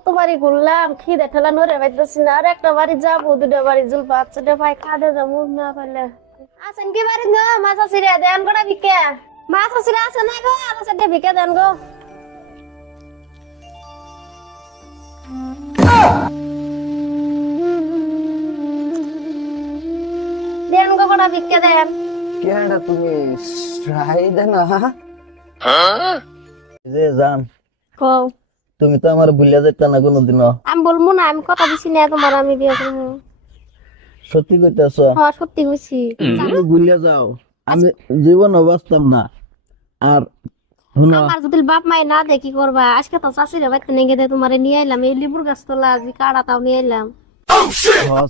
কত বাড়ি ঘুরলাম, খিদে ঠেলা নড়ে পাইতেছি না। আর একটা বাড়ি যাবো, দুটো বাড়ি জুল বাচ্চাটা ভাই কাঁদে যাবো না পাইলে। আছেন কি বাড়ি গো? মাছ আসিরে দেন গোটা ভিকে। মাছ আসিরে আছে না গো? আমার সাথে ভিকে দেন গো। দেন গো গোটা ভিকে দেন। কেডা তুমি শাহিদা না? যে জান, কও। তুমি তো আমার ভুলিয়া যাইতা না কোনোদিনও। আমি বলবো না, আমি কথা দিছি না তোমার আমি বিয়ে করবো। সত্যি কইতাছ? হ্যাঁ সত্যি কইছি। তুমি ভুলিয়া যাও, আমি জীবন বাঁচতাম না। আর শুনো, আমার যদি বাপ মাই না দে কি করবা? আজকে তো চাষিরা বাইতে নিয়ে গেছে, তোমারে নিয়ে আইলাম এই লিবুর গাছ তোলা আজি কাড়া তাও নিয়ে আইলাম।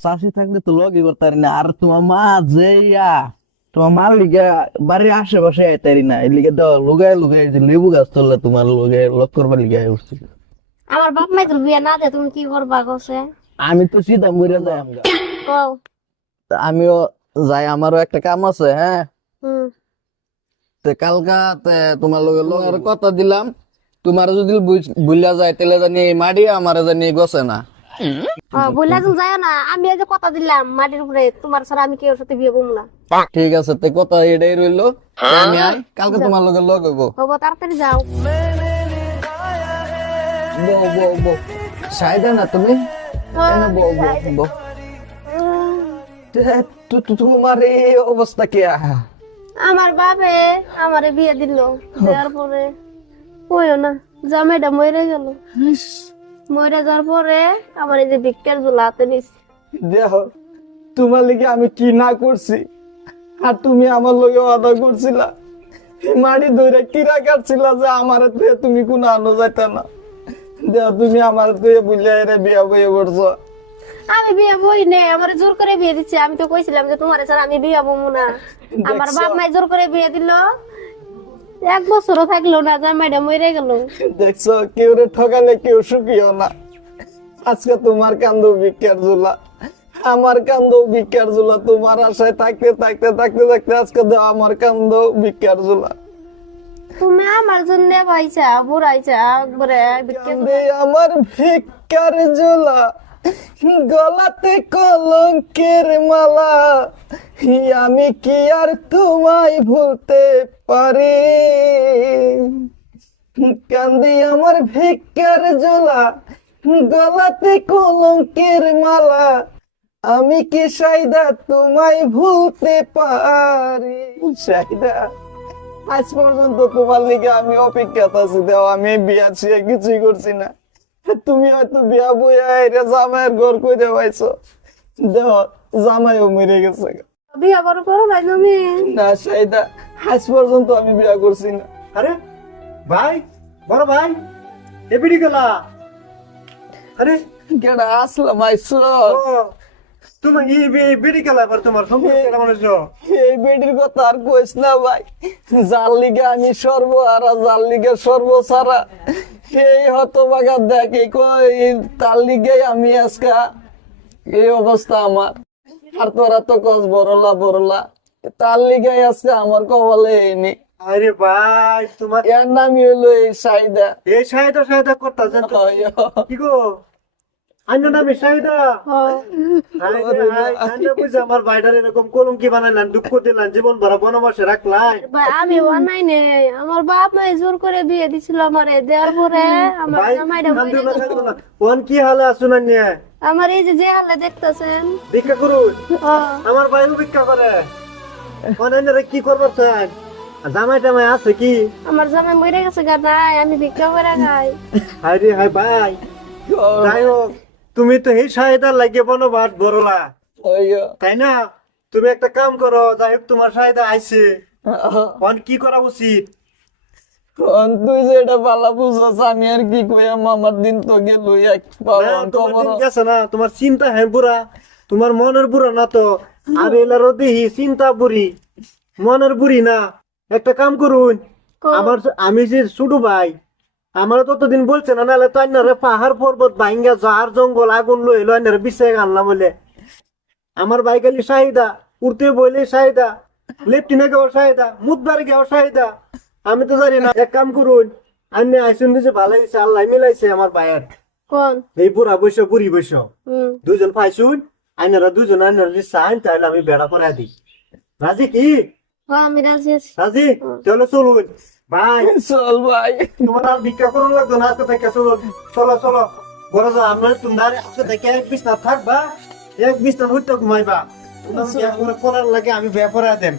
চাষি থাকলে তো লগই করতারি না। আর তোমার মা যে তোমার মা লিগা বাড়ির আশেপাশে আইতারি না, এই লিগে দাও লুগাই লুগাই যে লেবু গাছ তোলা তোমার লগে লক করবার লিগে উঠছি। আমার বাপ মাই তোর বিয়ে না দে তুমি কি করবা কসে? আমি তো সিধা মরে যাই আমগা। কও। আমিও যাই, আমারও একটা কাম আছে। হ্যাঁ, হুম। কালকা তোমার লগে লগের কথা দিলাম, তোমার যদি ভুলিয়া যায় তাহলে জানি মারি আমার জানি গছে না। বইলা তুমি যায় না, আমি এই যে কথা দিলাম মাটির উপরে তোমার ছাড়া আমি কেউ সাথে বিয়ে করবো না। ঠিক আছে, তে কথা এটাই রইলো। আমি আই কালকে তোমার লগে লগ হইব। হবো তাড়াতাড়ি যাও। বো বো বো সাইদা না তুমি? এনে বো বো বো। তোমার এই অবস্থা কি? আমার বাপে আমারে বিয়ে দিল, দেওয়ার পরে কইও না জামাইটা মরে গেল। মরে যাওয়ার পরে আমার এই যে ভিক্ষার ঝোলা হাতে নিছি। দেহ, তোমার লিগে আমি কি না করছি, আর তুমি আমার লগে ওয়াদা করছিলা মাড়ি ধরে কিরা কাটছিলা যে আমার তুই তুমি কোন আনো যাইতা না। দেহ, তুমি আমার তুই বুঝলে রে বিয়া বইয়ে পড়ছো। আমি বিয়ে বই নেই, আমার জোর করে বিয়ে দিচ্ছে। আমি তো কইছিলাম যে তোমার ছাড়া আমি বিয়ে বমু না। আমার বাপ মাই জোর করে বিয়ে দিল, 1 বছরও থাকলো না, জামাইটা মরে গেল। দেখছো, কেউ রে ঠকালে কেউ সুখীও না। আজকে তোমার কান্দ ভিক্ষার ঝোলা, আমার কান্দ ভিক্ষার ঝোলা। তোমার আশায় থাকতে থাকতে থাকতে থাকতে আজকে দেও আমার কান্দ ভিক্ষার ঝোলা। তুমি আমার জন্য পাইছা বুড়াইছা একবারে কান্দে আমার ভিক্ষার ঝোলা, গলাতে কলঙ্কের মালা। আমি কি আর তোমায় ভুলতে পারি? কান্দি আমার ভিক্ষার ঝোলা, গলাতে কলঙ্কের মালা। আমি কি সাইদা তোমায় ভুলতে পারি? সাইদা, আজ পর্যন্ত তোমার লিগে আমি অপেক্ষাতে আছি। দেও, আমি বিয়া ছিয়া কিছুই করছি না। তুমি হয়তো বিয়া বইয়া এরা জামাইয়ের ঘর কইরে পাইছো। দেহ, জামাইও মরে গেছে। বিয়ে বড় করো নাই তুমি? না সাইদা, আজ পর্যন্ত আমি বিয়া করছি না। আরে ভাই, বড় ভাই, এ বিড়ি গেলা? আরে কেডা আসলাম আইসো? ও, তুমি বিড়ি গেলা? এবার তোমার সঙ্গে কেমন আছো? এই বেডির কথা আর কইস না ভাই। যার লিগে আমি সর্বহারা, যার লিগে সর্বসারা, এই হতভাগা দেখে কই তার লিগে আমি আজকা এই অবস্থা আমার। আর তোরা তো কস বড়লা বড়লা, তার লিগে আজকে আমার কপালে এইনি। আরে ভাই, তোমার এর নামই হলো এই সাইদা। এই সাহিদা সাহিদা করতেছেন কি গো? আন্য নামে সাহিদা? বুঝে আমার ভাইটার এরকম কলঙ্কি বানাইলেন, দুঃখ দিলেন, জীবন ভরা বনবাসে রাখলাই। ভাই আমি বানাই নেই, আমার বাপ মাই জোর করে বিয়ে দিছিল আমারে। দেওয়ার পরে আমার ভাই জামাইটা মরে কান্দো না, গেল। কান্দো না। কোন কি হালে আছো না নিয়ে? আমার এই যে হালে দেখতেছেন, ভিক্ষা করুন, আমার ভাইও ভিক্ষা করে। অনাইনারে কি করবার চান? জামাই টামাই আছে কি? আমার জামাই মরে গেছে গা, নাই আমি ভিক্ষা করে খাই। আরে হাই ভাই, যাই হোক, তুমি তো এই সাহেদার লাগিয়ে বনবাস বড়লা, তাই না? তুমি একটা কাম করো, যাই হোক তোমার সাহেদা আইছে, কোন কি করা উচিত? তুই যে এটা পালা বুঝছস, আমি আর কি কইয়াম? আমার দিন তো গেল এক না, তোমার দিন গেছে না, তোমার চিন্তা হ্যাঁ বুড়া, তোমার মনের বুড়া না তো। আর এলারও দেখি চিন্তা বুড়ি, মনের বুড়ি না। একটা কাম করুন, আমার আমি যে ছোট ভাই, আমার ততদিন বলছে না, নাহলে তো আইনারে পাহাড় পর্বত ভাঙ্গা ঝাড় জঙ্গল আগুন লই এলো আইনারে বিছাই আনলাম বলে। আমার ভাই খালি চাহিদা, উঠতে বইলে চাহিদা, লেফটিনে গেও চাহিদা, মুদবারে গেও চাহিদা। আমি তো জানি না। এক কাম করুন, আইনে আইসুন দিছে ভালো হয়েছে, আল্লাহ মিলাইছে আমার ভাইয়ের। কোন এই বুড়া বৈশ বুড়ি বৈশ হুম দুজন পাইছুন আইনারা দুজন আইনারা যদি চান তাহলে আমি বেড়া করে দিই রাজি কি হ্যাঁ আমি রাজি আছি রাজি তাহলে চলুন ভাই চল ভাই তোমার আর ভিক্ষা করুন লাগতো না আজকে থেকে চলুন চলো চলো ঘরে যাও আমরা তোমার আজকে থেকে এক বিছনা থাকবা এক বিছনা হইতে ঘুমাইবা তোমার বিয়া করে করার লাগে আমি বিয়া করে দেন